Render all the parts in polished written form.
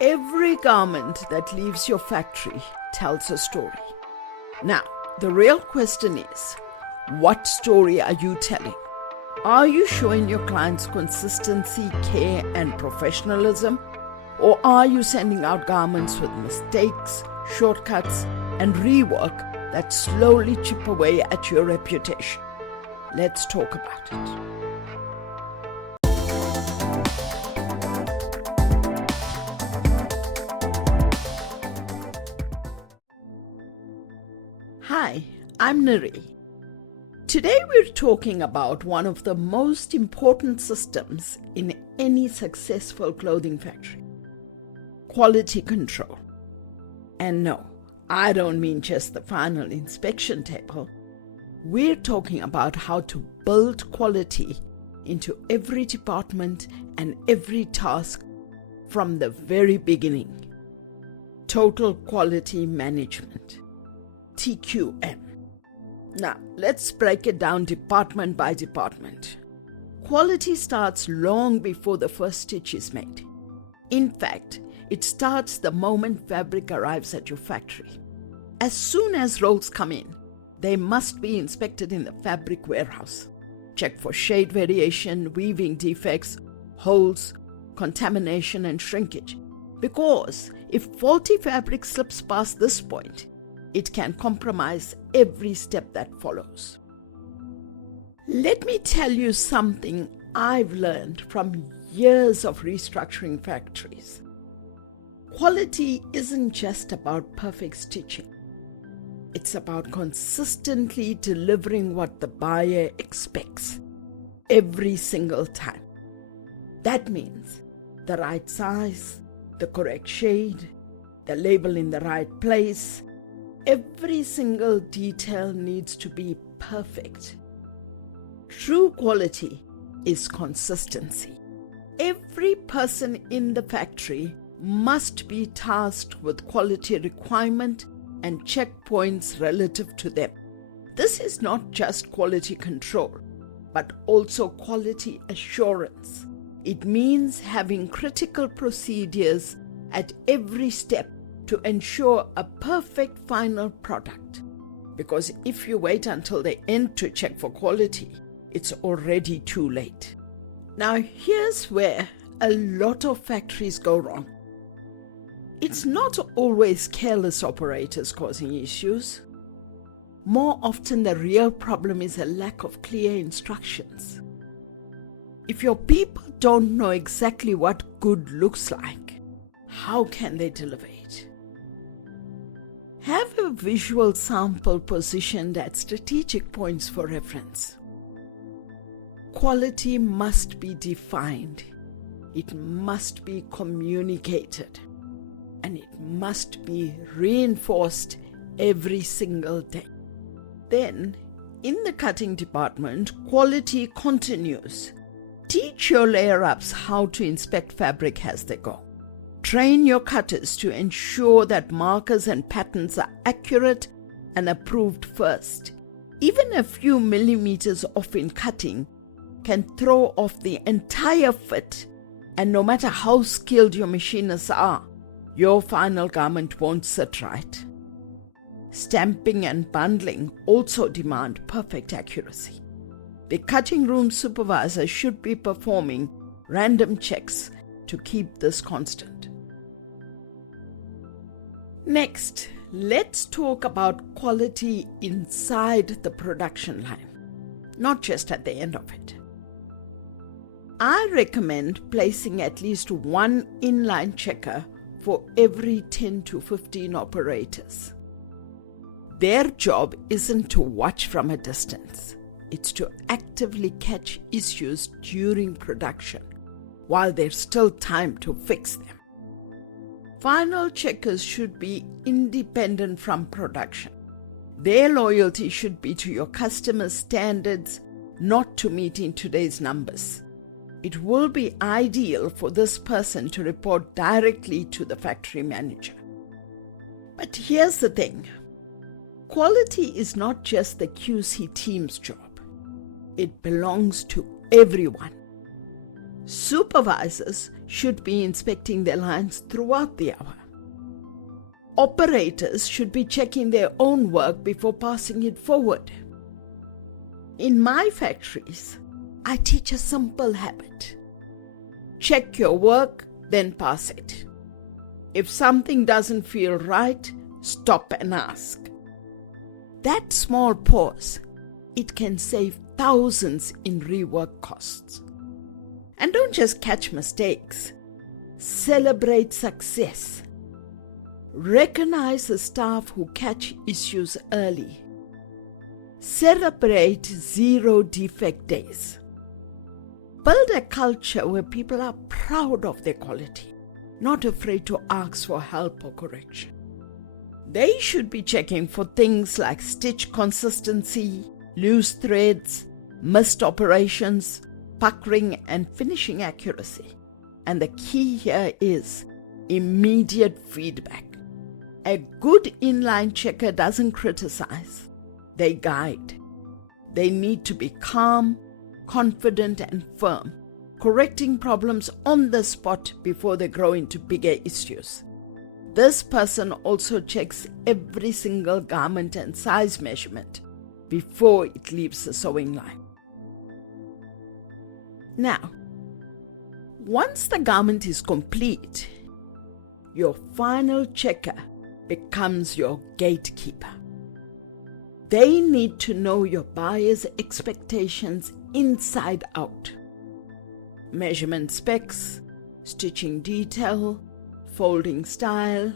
Every garment that leaves your factory tells a story. Now, the real question is, what story are you telling? Are you showing your clients consistency, care, and professionalism? Or are you sending out garments with mistakes, shortcuts, and rework that slowly chip away at your reputation? Let's talk about it. Hi, I'm Nari. Today we're talking about one of the most important systems in any successful clothing factory: quality control. And no, I don't mean just the final inspection table. We're talking about how to build quality into every department and every task from the very beginning. Total Quality Management, TQM. Now, let's break it down department by department. Quality starts long before the first stitch is made. In fact, it starts the moment fabric arrives at your factory. As soon as rolls come in, they must be inspected in the fabric warehouse. Check for shade variation, weaving defects, holes, contamination, and shrinkage. Because if faulty fabric slips past this point, it can compromise every step that follows. Let me tell you something I've learned from years of restructuring factories. Quality isn't just about perfect stitching. It's about consistently delivering what the buyer expects every single time. That means the right size, the correct shade, the label in the right place. Every single detail needs to be perfect. True quality is consistency. Every person in the factory must be tasked with quality requirement and checkpoints relative to them. This is not just quality control, but also quality assurance. It means having critical procedures at every step to ensure a perfect final product. Because if you wait until the end to check for quality, it's already too late. Now, here's where a lot of factories go wrong. It's not always careless operators causing issues. More often, the real problem is a lack of clear instructions. If your people don't know exactly what good looks like, how can they deliver it? Have a visual sample positioned at strategic points for reference. Quality must be defined. It must be communicated. And it must be reinforced every single day. Then, in the cutting department, quality continues. Teach your layer-ups how to inspect fabric as they go. Train your cutters to ensure that markers and patterns are accurate and approved first. Even a few millimeters off in cutting can throw off the entire fit, and no matter how skilled your machinists are, your final garment won't sit right. Stamping and bundling also demand perfect accuracy. The cutting room supervisor should be performing random checks to keep this constant. Next, let's talk about quality inside the production line, not just at the end of it. I recommend placing at least one inline checker for every 10 to 15 operators. Their job isn't to watch from a distance. It's to actively catch issues during production while there's still time to fix them. Final checkers should be independent from production. Their loyalty should be to your customers' standards, not to meeting today's numbers. It will be ideal for this person to report directly to the factory manager. But here's the thing. Quality is not just the QC team's job. It belongs to everyone. Supervisors should be inspecting their lines throughout the hour. Operators should be checking their own work before passing it forward. In my factories, I teach a simple habit. Check your work, then pass it. If something doesn't feel right, stop and ask. That small pause, it can save thousands in rework costs. And don't just catch mistakes. Celebrate success. Recognize the staff who catch issues early. Celebrate 0 defect days. Build a culture where people are proud of their quality, not afraid to ask for help or correction. They should be checking for things like stitch consistency, loose threads, missed operations, puckering, and finishing accuracy. And the key here is immediate feedback. A good inline checker doesn't criticize, they guide. They need to be calm, confident, and firm, correcting problems on the spot before they grow into bigger issues. This person also checks every single garment and size measurement before it leaves the sewing line. Now, once the garment is complete, your final checker becomes your gatekeeper. They need to know your buyer's expectations inside out. Measurement specs, stitching detail, folding style,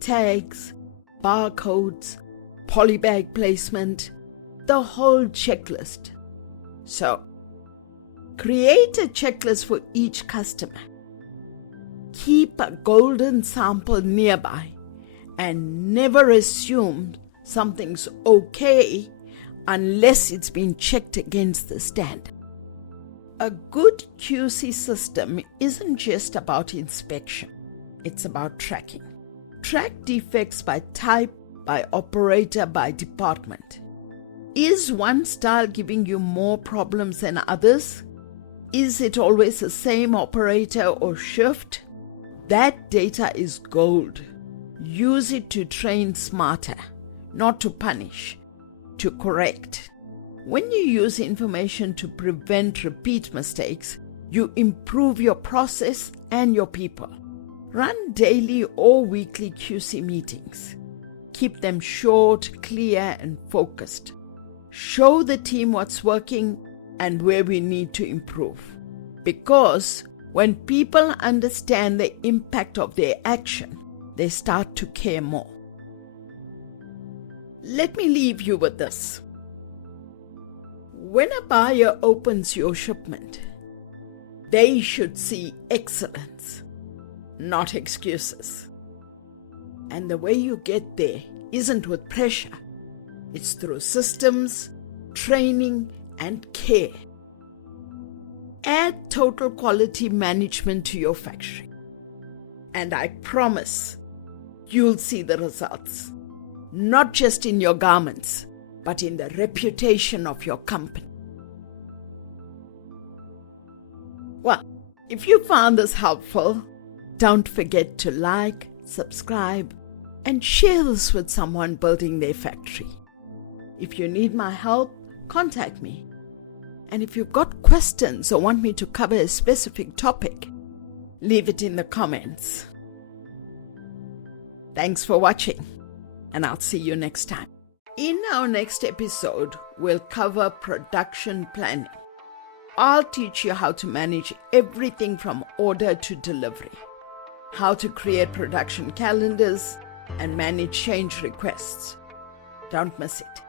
tags, barcodes, polybag placement, the whole checklist. So, create a checklist for each customer. Keep a golden sample nearby and never assume something's okay unless it's been checked against the standard. A good QC system isn't just about inspection, it's about tracking. Track defects by type, by operator, by department. Is one style giving you more problems than others? Is it always the same operator or shift? That data is gold. Use it to train smarter, not to punish, to correct. When you use information to prevent repeat mistakes, you improve your process and your people. Run daily or weekly QC meetings. Keep them short, clear, and focused. Show the team what's working and where we need to improve. Because when people understand the impact of their action, they start to care more. Let me leave you with this. When a buyer opens your shipment, they should see excellence, not excuses. And the way you get there isn't with pressure. It's through systems, training, and care. Add total quality management to your factory. And I promise you'll see the results. Not just in your garments, but in the reputation of your company. Well, if you found this helpful, don't forget to like, subscribe, and share this with someone building their factory. If you need my help, contact me. And if you've got questions or want me to cover a specific topic, leave it in the comments. Thanks for watching, and I'll see you next time. In our next episode, we'll cover production planning. I'll teach you how to manage everything from order to delivery, how to create production calendars, and manage change requests. Don't miss it.